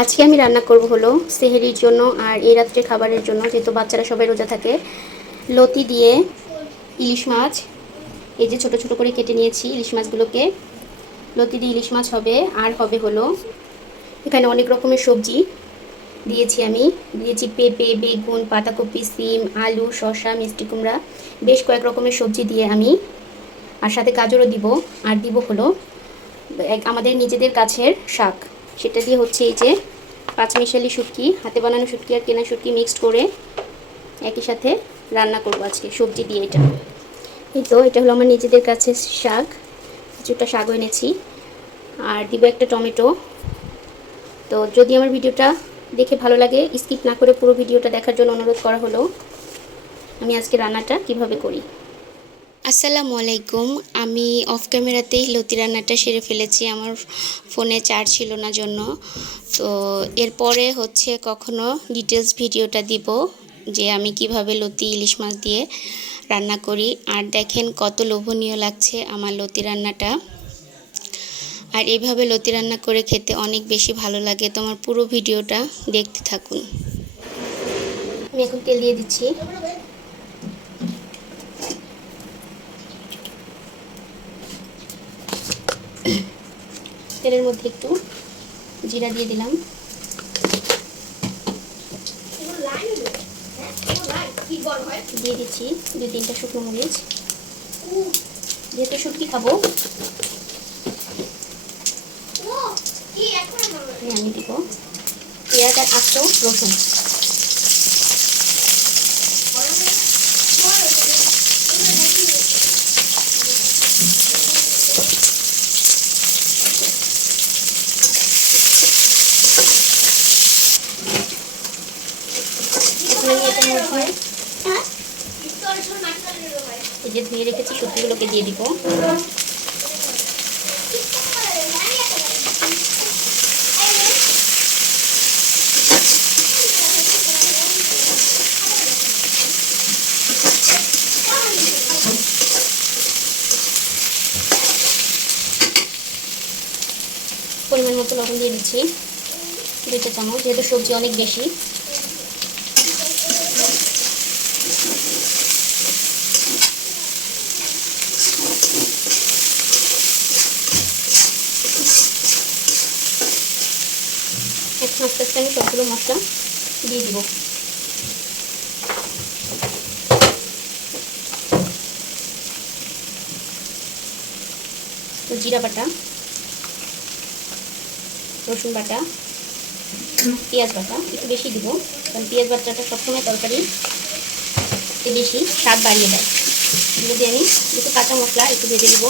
আজকে আমি রান্না করব হলো সেহরির জন্য আর এই রাত্রে খাবারের জন্য, যেহেতু বাচ্চারা সবাই রোজা থাকে। লতি দিয়ে ইলিশ মাছ, এই যে ছোট ছোট করে কেটে নিয়েছি ইলিশ মাছগুলোকে। লতি দিয়ে ইলিশ মাছ হবে। আর হবে হলো এখানে অনেক রকমের সবজি দিয়েছি। আমি দিয়েছি পেঁপে, বেগুন, পাতাকপি, সিম, আলু, শসা, মিষ্টি কুমড়া, বেশ কয়েক রকমের সবজি দিয়ে আমি, আর সাথে গাজরও দিব। আর দিব হলো আমাদের নিজেদের গাছের শাক, সেটা দিয়ে হচ্ছে এই যে পাঁচমিশালি শুটকি, হাতে বানানো শুটকি আর কেনা শুটকি মিক্সড করে একই সাথে রান্না করবো আজকে সবজি দিয়ে। এটা হলো আমার নিজেদের কাছে শাক, কিছুটা শাকও এনেছি। আর দিব একটা টমেটো। তো যদি আমার ভিডিওটা দেখে ভালো লাগে, স্কিপ না করে পুরো ভিডিওটা দেখার জন্য অনুরোধ করা হলো। আমি আজকে রান্নাটা কিভাবে করি। আসসালামু আলাইকুম। আমি অফ ক্যামেরাতেই লতি রান্নাটা সেরে ফেলেছি, আমার ফোনে চার্জ ছিল না জন্য। তো এরপরে হচ্ছে কখনো ডিটেলস ভিডিওটা দিব যে আমি কিভাবে লতি ইলিশ মাছ দিয়ে রান্না করি। আর দেখেন কত লোভনীয় লাগছে আমার লতি রান্নাটা। আর এইভাবে লতি রান্না করে খেতে অনেক বেশি ভালো লাগে। তো আমার পুরো ভিডিওটা দেখতে থাকুন। আমি এখন তেল দিয়ে দিচ্ছি। তেলের মধ্যে একটু জিরা দিয়ে দিলাম, দিয়ে দিচ্ছি 2-3টা শুকনো মরিচ। যেহেতু শুটকি খাবো আমি দিব পেঁয়াজ আর আস্ত রসুন। এই যে ধুয়ে রেখেছি শুটকিগুলোকে দিয়ে দিব। পরিমাণ মতো লবণ দিয়ে দিচ্ছি 2 চামচ, যেহেতু সবজি অনেক বেশি। এখন আস্তে আস্তে আমি সবগুলো মশলা দিয়ে দিব। তো জিরা বাটা, রসুন বাটা, পেঁয়াজ বাটা একটু বেশি দিব, কারণ পেঁয়াজ বাটাটা সবসময় তরকারি বেশি স্বাদ বাড়িয়ে দেয়। যদি আমি একটু কাঁচা মশলা একটু ভেজে দিব।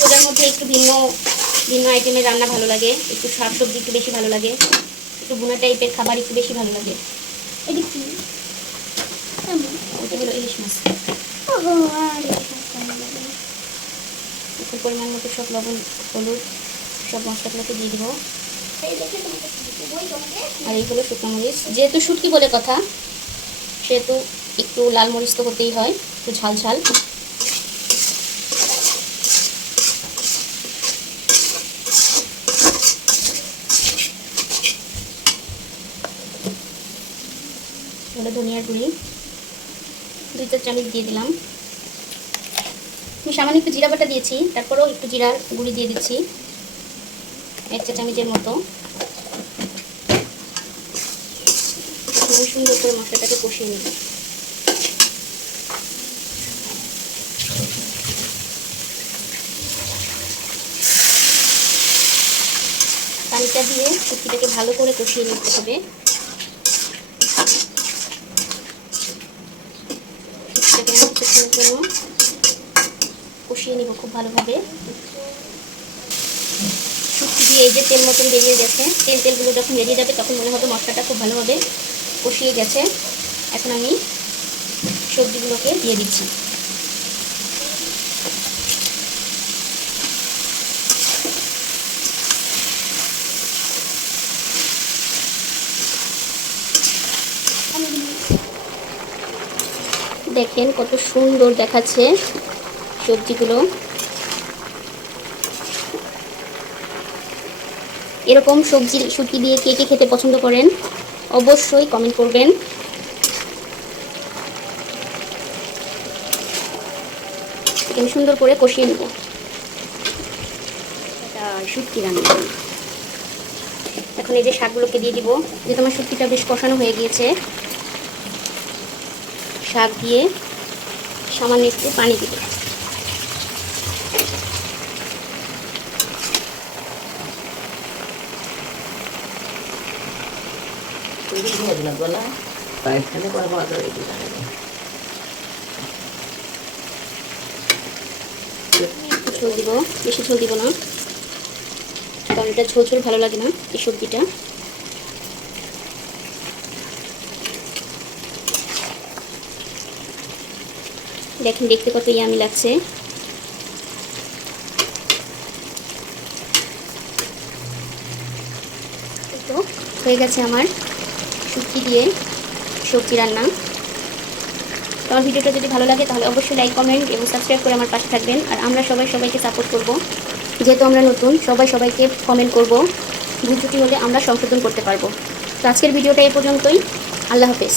রোজার মধ্যে একটু ভিন্ন ভিন্ন আইটেমের রান্না ভালো লাগে, একটু শাক সবজি একটু বেশি ভালো লাগে, একটু ভুনা টাইপের খাবার একটু বেশি ভালো লাগে। ওটা হলো ইলিশ মাছ। একটু পরিমাণ মতো সব লবণ, হলুদ, সব মশলাগুলোকে দিয়ে দিব। আর এই হলো শুকনো মরিচ, যেহেতু শুটকি বলে কথা সেহেতু একটু লাল মরিচ তো হতেই হয়, একটু ঝাল ঝাল। হলো ধনিয়ার গুঁড়ি 2-4 চামচ দিয়ে দিলাম। আমি সামান্য একটু জিরা বাটা দিয়েছি, তারপরেও একটু জিরার গুঁড়ি দিয়ে দিচ্ছি 1 চা চামচের মতো। সুন্দর করে মশলাটাকে কষিয়ে নিব। পানিটা দিয়ে শুটকিটাকে ভালো করে কষিয়ে নিতে হবে। শুটকিটাকে আমি কিছুক্ষণের জন্য কষিয়ে নিব খুব ভালোভাবে। শুটকি দিয়ে এই যে তেল মতন বেরিয়ে গেছে, তেলগুলো যখন বেরিয়ে যাবে তখন মনে হবে মশলাটা খুব ভালোভাবে কষিয়ে গেছে। এখন আমি সবজিগুলোকে দিয়ে দিচ্ছি। দেখেন কত সুন্দর দেখাচ্ছে সবজিগুলো এরকম সবজি শুটকি দিয়ে কে কে খেতে পছন্দ করেন অবশ্যই কমেন্ট করবেন। আমি সুন্দর করে কষিয়ে নেব। এটা শুটকি রান্না। এখন এই যে শাকগুলোকে দিয়ে দিব। যে তোমার শুটকিটা বেশ কষানো হয়ে গিয়েছে, শাক দিয়ে সামান্য একটু পানি দিব। ঝোল দিব, বেশি ঝোল দিব না, কারণ এটা ঝোল ঝোল ভালো লাগে না এই সবজিটা। দেখেন দেখতে কত ইয়ামি লাগছে। তো হয়ে গেছে আমার শুটকি দিয়ে সবজি রান্না। আমার ভিডিওটা যদি ভালো লাগে তাহলে অবশ্যই লাইক, কমেন্ট এবং সাবস্ক্রাইব করে আমার পাশে থাকবেন। আর আমরা সবাই সবাইকে সাপোর্ট করব, যেহেতু আমরা নতুন, সবাই সবাইকে কমেন্ট করব, ভুল ত্রুটি হলে আমরা সংশোধন করতে পারবো। তো আজকের ভিডিওটা এই পর্যন্তই। আল্লাহ হাফেজ।